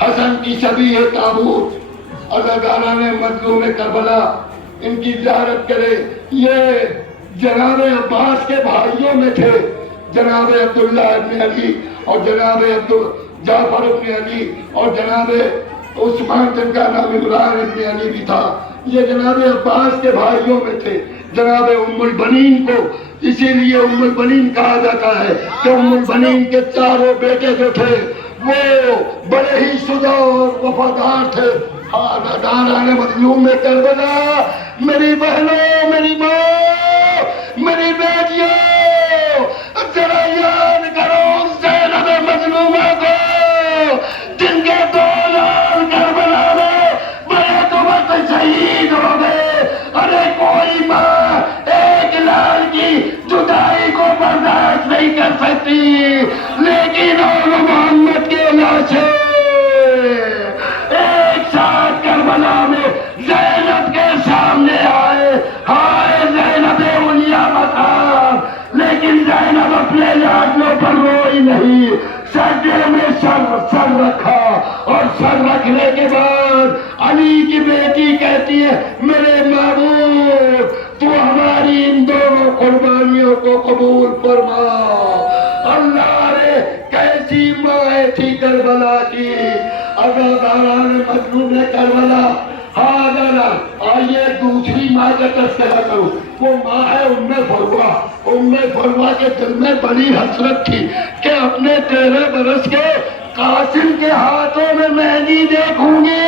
حسن کی شبیہ تابوت عزاداران مظلوم کربلا ان کی زیارت کرے. یہ جناب عباس کے بھائیوں میں تھے، جناب عبداللہ ابن علی اور جناب جعفر ابن علی اور جناب عثمان جن کا نام عمران ابن علی بھی تھا. یہ جناب عباس کے بھائیوں میں تھے. جناب ام البنین کو اسی لیے ام البنین کہا جاتا ہے کہ ام البنین کے چاروں بیٹے جو تھے وہ بڑے ہی شجاع اور وفادار تھے. عزاداران مظلوم میں کربلا، میری بہنوں، میری ماں، میری بیٹیوں، ذرا یاد کرو زینب مظلومہ کو، جن کے دو لال کربلا میں بڑے تو وقت شہید ہو گئے. ارے کوئی ماں ایک لال کی جدائی کو برداشت نہیں کر سکتی، لیکن اور محمد کے لاشیں ایک ساتھ کربلا میں زینب کے سامنے آئے. ہائے زینب اولیاء مقام، لیکن زینب اپنے لاڈلوں پر روئی نہیں، سجدے میں سر رکھا. اور سر رکھنے کے بعد علی کی بیٹی کہتی ہے میرے معبود تو ہماری ان دونوں قربانیوں کو قبول فرما. اللہ نے کیسی ماں تھی کربلا کی، عزاداران مظلوم کربلا. آئیے دوسری ماں کا تذکرہ کرو. وہ ماں ہے ام فروہ. ام فروہ کے دل میں بڑی حسرت تھی کہ اپنے 13 برس کے قاسم کے ہاتھوں میں مہندی دیکھوں گی.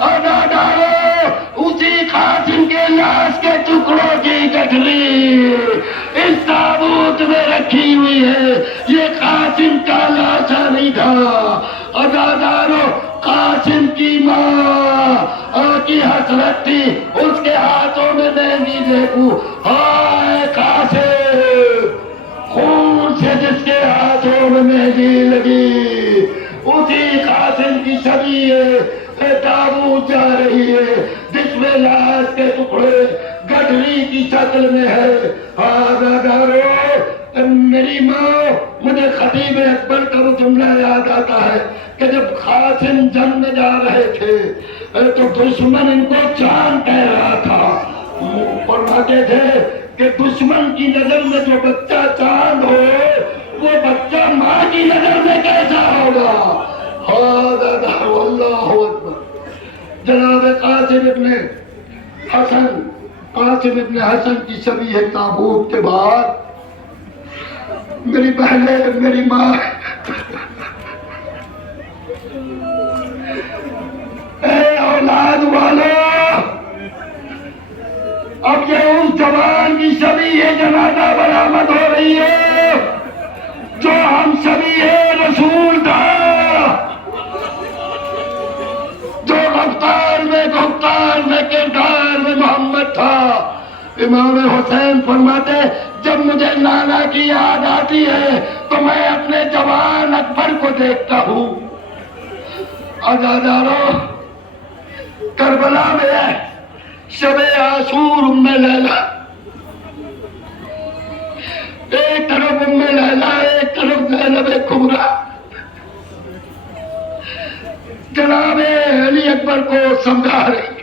عزاداروں، اسی قاسم کے لاش کے ٹکڑوں کی گٹھلی اس تابوت میں رکھی ہوئی ہے. یہ قاسم کا لاشا نہیں تھا. عزاداروں، قاسم کی ماں کی حسرت تھی اس کے ہاتھوں میں مہندی دیکھوں. ہائے قاسم، خون سے جس کے ہاتھوں میں مہندی لگی اسی قاسم کی شبیہ تابوت جا رہی ہے جس میں لاش کے ٹکڑے گٹھری کی شکل میں ہے. عزاداروں، میری ماں، مجھے خطیب اکبر کا وہ جملہ یاد آتا ہے کہ جب قاسم جنگ میں جا رہے تھے تو دشمن ان کو چاند کہہ رہا تھا. فرماتے تھے کہ دشمن کی نظر میں جو بچہ چاند ہو وہ بچہ ماں کی نظر میں کیسا ہوگا. اللہ اکبر. جناب قاسم ابن حسن کی شبیہ تابوت کے بعد میری بہنیں، میری ماں، اے اولاد والو، اب یہ اس جوان کی شبیہ جنازہ برآمد ہو رہی ہے جو ہم شبیہ رسول تھا، جو رفتار میں کردار میں محمد تھا. امام حسین فرماتے جب مجھے نانا کی یاد آتی ہے تو میں اپنے جوان اکبر کو دیکھتا ہوں. عزاداروں، کربلا میں شب عاشور ام لیلا، ایک طرف ام لیلا، ایک طرف زینب کبریٰ جناب علی اکبر کو سمجھا رہی،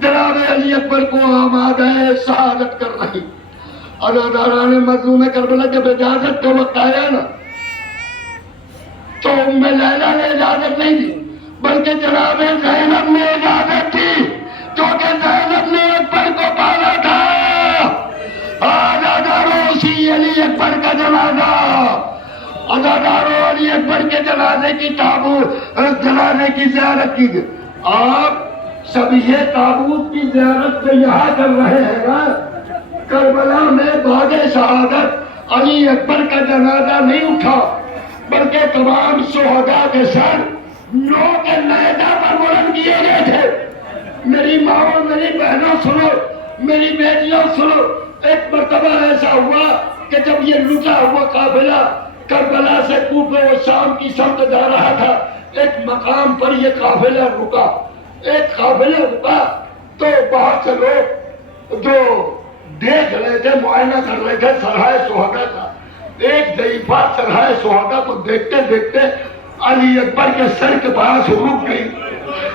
جناب علی اکبر کو آمادہ شہادت کر رہی. عزاداران مظلوم کربلا جب اجازت کا وقت آیا نا تو ام لیلا نے اجازت نہیں دی بلکہ جناب زینب نے اجازت دی کیونکہ زینب نے اکبر کو پالا تھا. عزاداروں، اسی علی اکبر کا جنازہ، عزاداروں، علی اکبر کے جنازے کی جنازے کی زیارت کی گئی. آپ شبیہ تابوت کی زیارت سے یہاں کر رہے ہیں نا. کربلا میں بعد شہادت علی اکبر کا جنازہ نہیں اٹھا بلکہ تمام شہداء کے سر نو کے میدان پر بلند کیے گئے تھے. میری ماں، میری بہنوں سنو، میری بیٹیوں سنو. ایک مرتبہ ایسا ہوا کہ جب یہ لٹا ہوا قافلہ کربلا سے کوفہ و شام کی سمت جا رہا تھا، ایک مقام پر یہ قافلہ رکا. تو بہت سے لوگ جو دیکھ رہے تھے، معائنہ کر رہے تھے سرائے شہداء کا. ایک ضعیفہ سرائے شہداء کو دیکھتے دیکھتے علی اکبر کے سر کے پاس رک گئی،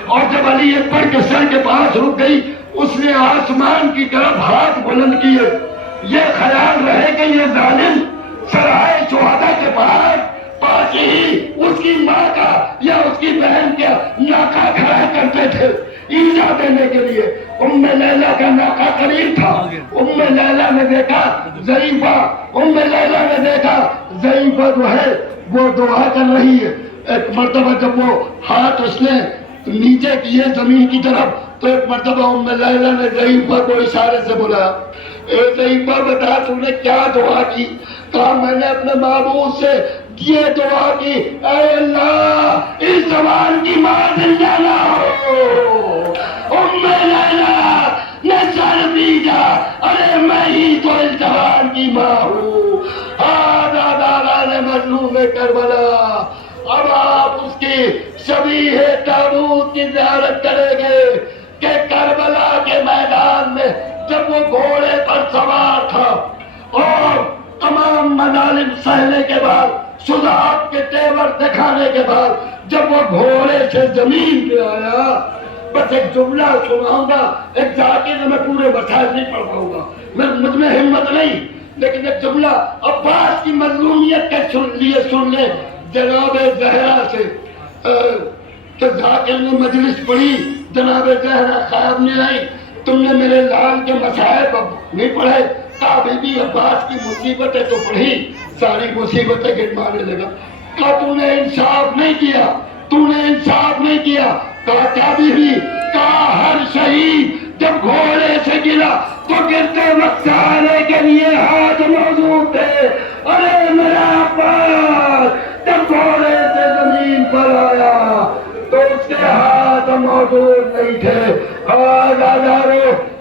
اور جب علی اکبر کے سر کے پاس رک گئی اس نے آسمان کی طرف ہاتھ بلند کیے، یہ خیال رہے کہ یہ ظالم سرائے شہداء کے پاس ہی اس کی ماں کا یا اس کی بہن کا ناکا کھڑا کرتے تھے ایزا دینے کے لیے۔ ام لیلہ کا ناکا قریب تھا، ام لیلہ نے دیکھا ضعیفہ، ام لیلہ نے دیکھا ضعیفہ جو ہے وہ دعا کر رہی ہے۔ ایک مرتبہ جب وہ ہاتھ اس نے نیچے کیے زمین کی طرف تو ایک مرتبہ ام لیلہ نے ضعیفہ کو اشارے سے بولا، اے ضعیفہ بتا تو نے کیا دعا کی؟ کہا میں نے اپنے معبود سے یہ دعا کی، اے اللہ اس زبان کی ماں زندہ نہ ہو۔ ام لیلہ نے سر دیجا، ارے میں ہی تو اس زبان کی ماں ہوں۔ دادا نے مظلوم کربلا، اب آپ اس کی شبیہ تابوت کی زیارت کریں گے کہ کربلا کے میدان میں جب وہ گھوڑے پر سوار تھا اور تمام مظالم سہنے کے بعد، شجاعت کے تیور دکھانے کے بعد جب وہ گھوڑے سے زمین پہ آیا، بس ایک جملہ سناؤں گا، ایک ذاتی میں پورے مسائل نہیں پڑھ پاؤں گا، مجھ میں ہمت نہیں، لیکن ایک جملہ عباس کی مظلومیت کے لیے سن لیں جناب زہرا سے کہ ذاکر نے مجلس پڑھی، جناب زہرا صاحب نے آئی، تم نے میرے لال کے مسائب نہیں پڑھے؟ کہا بی بی عباس کی مصیبتیں تو پڑھی، ساری مصیبتیں گنوانے لگا۔ کہا تو نے انصاف نہیں کیا، تو نے انصاف نہیں کیا۔ کہا کیا بی بی؟ کہا ہر شہید جب گھوڑے سے گرا تو گرتے وقت سہارے کے لیے ہاتھ موجود تھے، ارے میرا عباس جب گھوڑے سے زمین پر آیا تو اس کے ہاتھ موجود نہیں تھے۔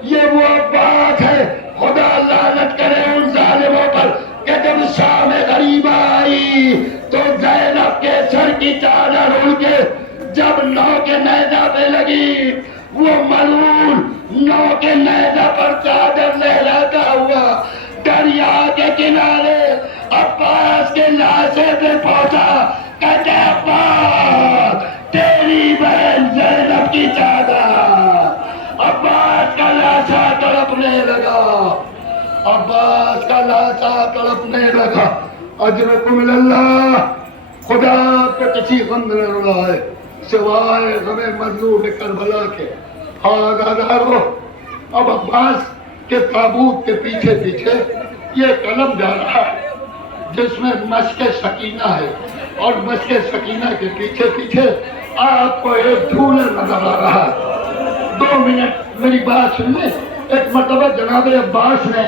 یہ وہ عباس ہے، خدا لعنت کرے ان ظالموں پر کہ جب شام غریبہ آئی تو زینب کے سر کی چادر اڑ کے جب نو کے نیزہ پہ لگی، وہ ملعون نو کے نیزہ پر چادر لہراتا ہوا دریا کے کنارے عباس کے لاشے پہ پہنچا، کہتے عباس تیری بہن زینب کی چادر۔ عباس کا لاشا تڑپنے لگا، عباس کا لاشا تڑپنے لگا۔ اجرکم اللہ، خدا پہ کسی غم نہ رڑا ہے سوائے غم مظلوم کربلا کے۔ آگادارو، اب عباس کے تابوت کے پیچھے پیچھے یہ قلم جا رہا ہے جس میں مشق سکینہ ہے، اور مشق سکینہ کے پیچھے پیچھے آپ کو ایک جھولا نظر آ رہا ہے۔ 2 منٹ میری بات سن لیں۔ ایک مرتبہ جناب عباس نے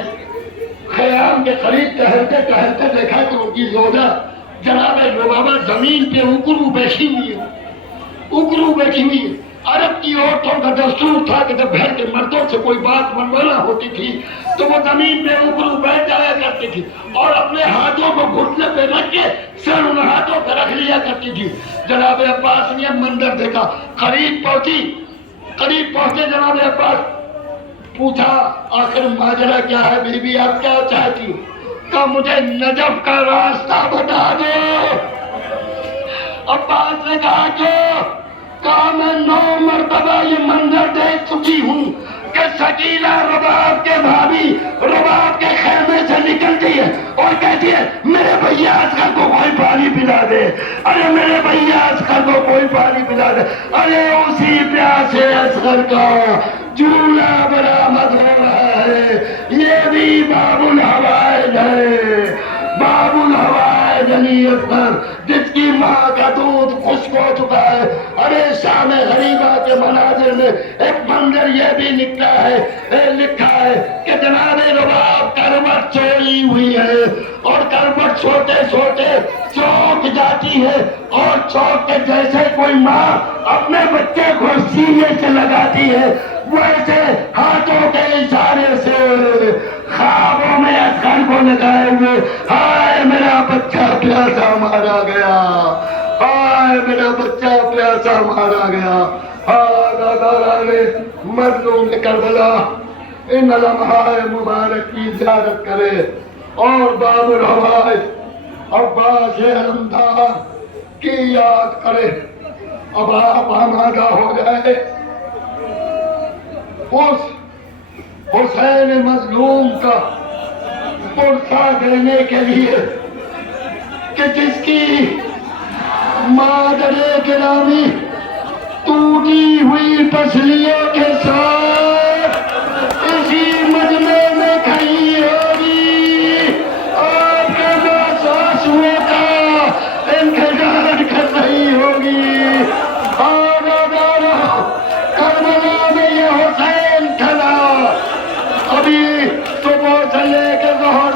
خیام کے قریب ٹہلتے ٹہلتے دیکھا کہ ان کی زوجہ جناب لبابہ زمین پہ اکرو بیٹھی ہوئی ہے، اکرو بیٹھی ہوئی ہے۔ عرب کی عورتوں کا دستور تھا کہ جب گھر کے مردوں سے کوئی بات منوانا ہوتی تھی تو وہ زمین پہ اکرو بیٹھ جایا کرتی تھی اور اپنے ہاتھوں کو گھٹنے پہ رکھ کے سر ان ہاتھوں پہ رکھ لیا کرتی تھی۔ جناب عباس نے منظر دیکھا، قریب پہنچے جناب عباس پوچھا آخر ماجرا کیا ہے بی بی، آپ کیا چاہتی ہو؟ کہا مجھے نجف کا راستہ بتا دو۔ عباس نے کہا کہا میں 9 مرتبہ یہ منظر دیکھ چکی ہوں کہ سکینہ رباب کے بھابی رباب کے خیمے سے نکلتی ہے اور کہتی ہے میرے بھیا اصغر کو کوئی پانی پلا دے، ارے میرے بھیا اصغر کو کوئی پانی پلا دے۔ ارے اسی پیاسے اصغر کا جھولا برآمد ہو رہا ہے، یہ بھی باب الحوائج ہے، باب الحوائج علی اکبر جس کی ماں کا دودھ خشک ہو چکا ہے۔ ارے شام غریبہ کے مناظر میں ایک منظر یہ بھی لکھا ہے کہ جناب رباب کروٹ چوری ہوئی ہے اور کروٹ چھوٹے چھوٹے چوک جاتی ہے، اور چوک کے جیسے کوئی ماں اپنے بچے کو سینے سے لگاتی ہے ویسے ہاتھوں کے اشارے سے خوابوں میں اصغر کو لگائے ہوئے ہائے میرا بچہ پیاسا مارا گیا، ہائے میرا بچہ پیاسا مارا گیا۔ مظلوم کربلا ان لمحہ مبارک کی زیارت کرے اور باب الحوائج عباس علمدار کی یاد کرے. اب آپ آمادہ ہو جائے اس حسین مظلوم کا پرسہ دینے کے لیے کہ جس کی مادر گرامی ٹوٹی ہوئی پسلیوں کے ساتھ اسی مجمع میں کھڑی ہوگی. آپ کے پاس آنسوؤں کا انتظار کر رہی ہوگی. اور کربلا میں یہ حسین کھڑا ابھی صبح سے لے کے ظہر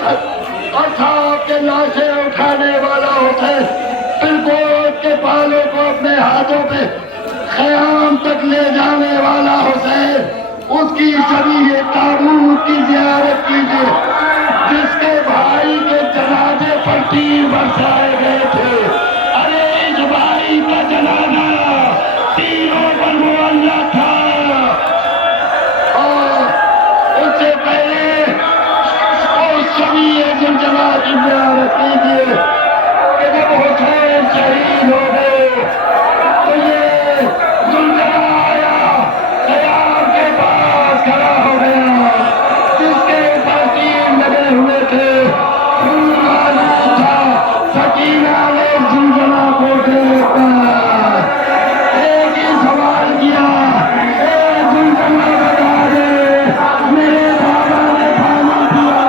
تک اصحاب کے لاشیں اٹھانے والا حسین بالکل کے بالوں کو اپنے ہاتھوں پہ خیام تک لے جانے والا حسین, اس کی شبیہ تابوت کی زیارت کیجیے جس کے بھائی کے جنازے پر تیر برسائے گئے تھے. ارے اس بھائی کا جنازہ تیروں پر معلق تھا. اور اس سے پہلے اس شبیہ زلزلہ کی زیارت کیجیے کہ جب حسین شہید ہو گئے تو یہ زلزلہ آیا, قیام کے پاس کھڑا ہو گیا جس کے اوپر تیر لگے ہوئے تھے. خون آلود تھا. سکینہ نے زلزلہ کو دیکھ کر ایک ہی سوال کیا, اے زلزلہ بتا دے میرے بابا نے پانی پیا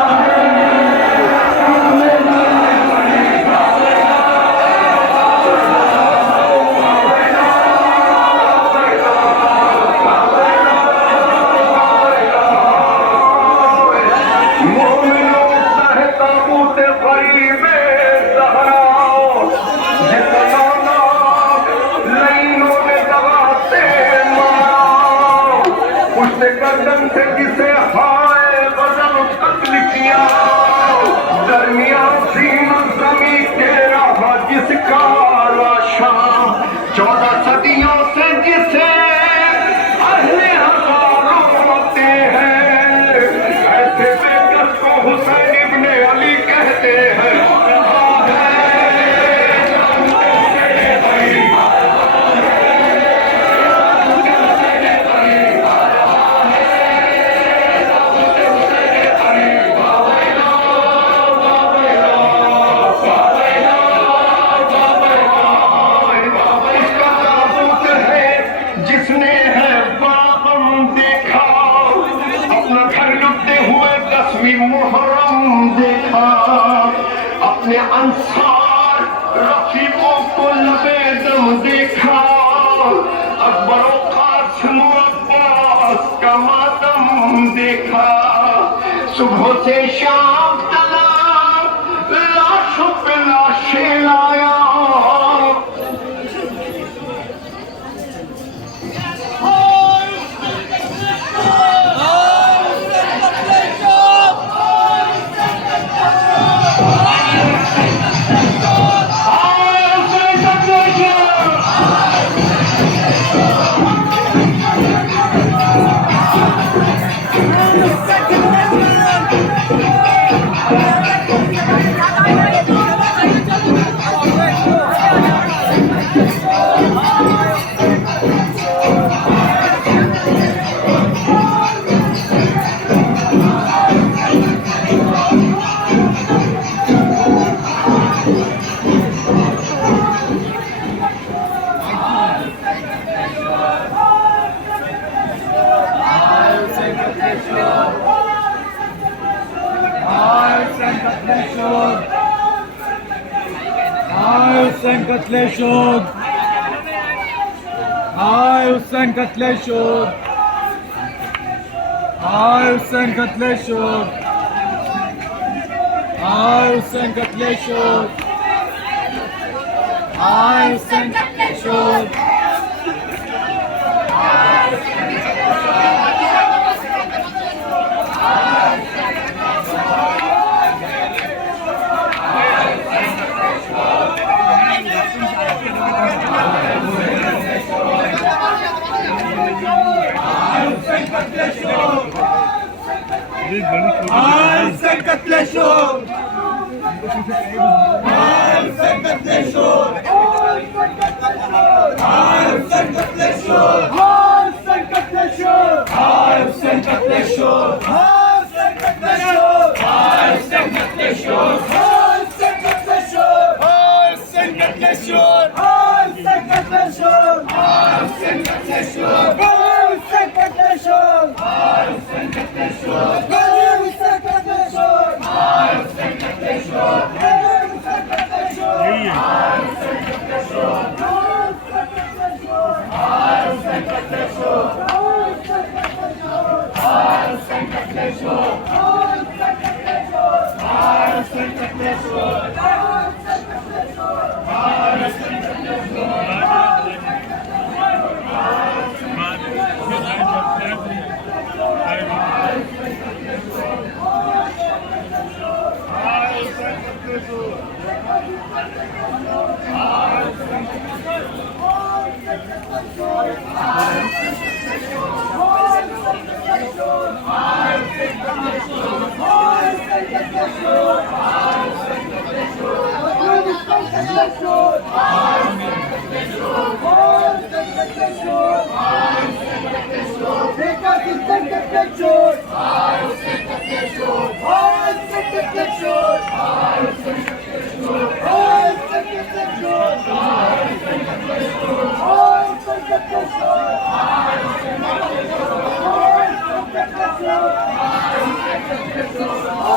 گردن سے جسے ہائے غضب قتل کیا, درمیان سین زمین تیرا جس کا لاشا 14 صدیوں سے جسے اہل ہزار روتے ہیں, ایسے بے کس کو حسین ابن علی کہتے ہیں. محرم دیکھا, اپنے انصار رفیقوں کو لبے دم دیکھا, اکبر و قاسم و عباس کا ماتم دیکھا. صبح سے شام تک لاشوں پہ لاشیں لایا. حسین قتل شد. های حسین قتل شد. های حسین قتل شد. های حسین قتل شد. های حسین قتل شد. حسین قتل شد. All